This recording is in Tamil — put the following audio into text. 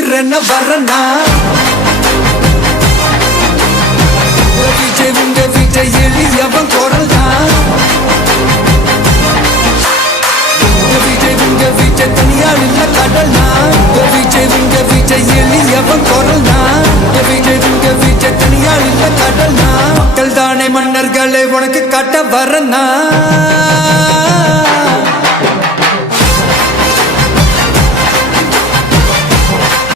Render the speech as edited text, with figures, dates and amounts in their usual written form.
உயிரென்ன வரனா விஜய் உங்க விஜய் எளியவன் குரல் தான் விஜய் உங்க விஜய் தனியால் இல்ல கடல் தான் விஜய் உங்க விஜய் எளியவன் குரல் தான் விஜய் உங்க விஜய் தனியால் இல்ல கடல் தான் மக்கள் தானே மன்னர்களை உனக்கு காட்ட வரனா